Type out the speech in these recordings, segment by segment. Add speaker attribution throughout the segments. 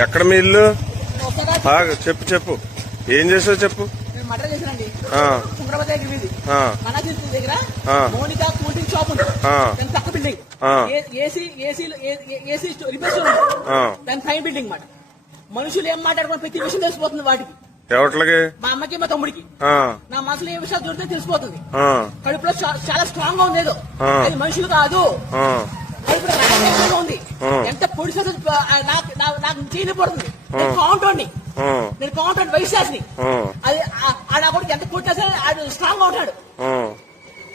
Speaker 1: ఎక్కడ మీ ఇల్లు? చెప్పు చెప్పు. ఏం చేసావు చెప్పు?
Speaker 2: మనుషులు ఏం మాట్లాడుకుని ప్రతి విషయం తెలిసిపోతుంది వాటికి.
Speaker 1: ఎవట్లకి?
Speaker 2: మా అమ్మకి మా తమ్ముడికి. నా మనసులో ఏ విషయాలు దొరికితే తెలిసిపోతుంది. కడుపులో చాలా స్ట్రాంగ్గా ఉంది ఏదో. మనుషులు కాదు. కడుపులో. ఎంత పొడి నాకు నాకు చేయని పడుతుంది. నేను కౌంటోండి నేను కౌంటర్ వైశాస్ని అది ఆ- ఆ నా కొడుకు ఎంత కొట్టినా సరే ఆడు స్ట్రాంగ్గా ఉంటాడు.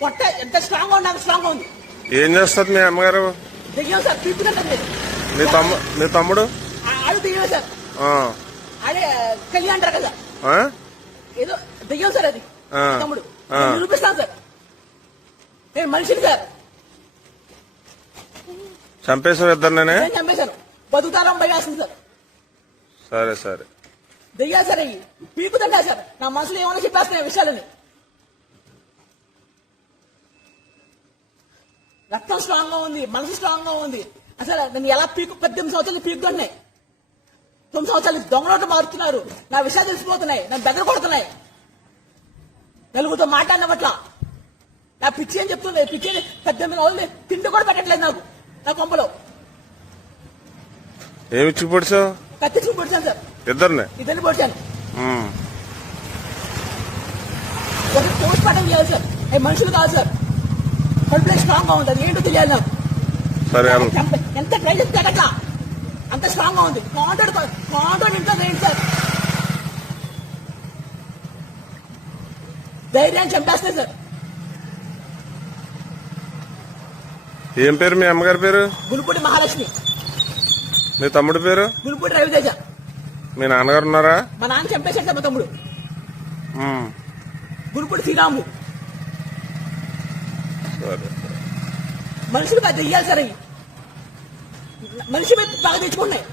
Speaker 2: పొట్ట ఎంత స్ట్రాంగ్గా ఉన్నా స్ట్రాంగ్గా ఉంది.
Speaker 1: ఏం చేస్తుంది మీ అమ్మగారు?
Speaker 2: దెయ్యం సార్ పీపు కట్టలేదు
Speaker 1: నీ తమ్ము నీ తమ్ముడు?
Speaker 2: ఆడు దెయ్యం సార్. ఆడే కళ్యాణ్ అంటారు కదా? ఏదో దెయ్యం సార్ అది. తమ్ముడు. నిరూపిస్తాను సార్. నేను మనిషిని సార్.
Speaker 1: చంపేసావు ఇద్దరినే
Speaker 2: నేను చంపేశాను. బతుకుతారం సార్.
Speaker 1: సరే సరే.
Speaker 2: దెయ్యా సార్ అయ్యి పీకుతుంటా సార్. నా మనసులో ఏమైనా చెప్పేస్తున్నాయి విషయాలని. రక్తం స్ట్రాంగ్గా ఉంది మనసు స్ట్రాంగ్గా ఉంది. అసలు నేను ఎలా పీకు పద్దెనిమిది సంవత్సరాలు పీకుతున్నాయి తొమ్మిది సంవత్సరాలు దొంగలోటు మారుతున్నారు. నా విషయాలు తెలిసిపోతున్నాయి నన్ను దగ్గర కొడుతున్నాయి నలుగురితో మాట్లాడిన పట్ల. నా పిచ్చి అని చెప్తున్నాయి పిచ్చి పద్దెనిమిది రోజులు తిండి కూడా పెట్టట్లేదు నాకు. నా కొంపలో.
Speaker 1: ఏమి ఇచ్చి పొడిచావు
Speaker 2: కత్తిచ్చి పొడిచాను సార్.
Speaker 1: ఇద్దరిని?
Speaker 2: ఇద్దరిని పొడిచాను. పోస్ట్ మార్టం చేయాలి సార్. అవి మనుషులు కాదు సార్. కడుపులో స్ట్రాంగ్గా ఉంది అది ఏంటో తెలియాలి నాకు.
Speaker 1: సరే
Speaker 2: ఎంత ట్రై చేస్తే అట్లా. అంత స్ట్రాంగ్గా ఉంది. కాంటాక్ట్ కాంటాక్ట్ ఇంట్లో ఏంటి సార్. ధైర్యాన్ని చంపేస్తే సార్.
Speaker 1: ఏం పేరు మీ అమ్మగారి పేరు?
Speaker 2: గురుపూడి మహాలక్ష్మి.
Speaker 1: మీ తమ్ముడి పేరు?
Speaker 2: గురుపూడి రవితేజ.
Speaker 1: మీ నాన్నగారు ఉన్నారా?
Speaker 2: మా నాన్న చంపేశాడు మా తమ్ముడు. శ్రీరాములు
Speaker 1: సరే
Speaker 2: మనుషులు పెద్ద ఇయ్యాలి సార్ అవి. మనిషి మీద బాగా తెచ్చుకున్నాయి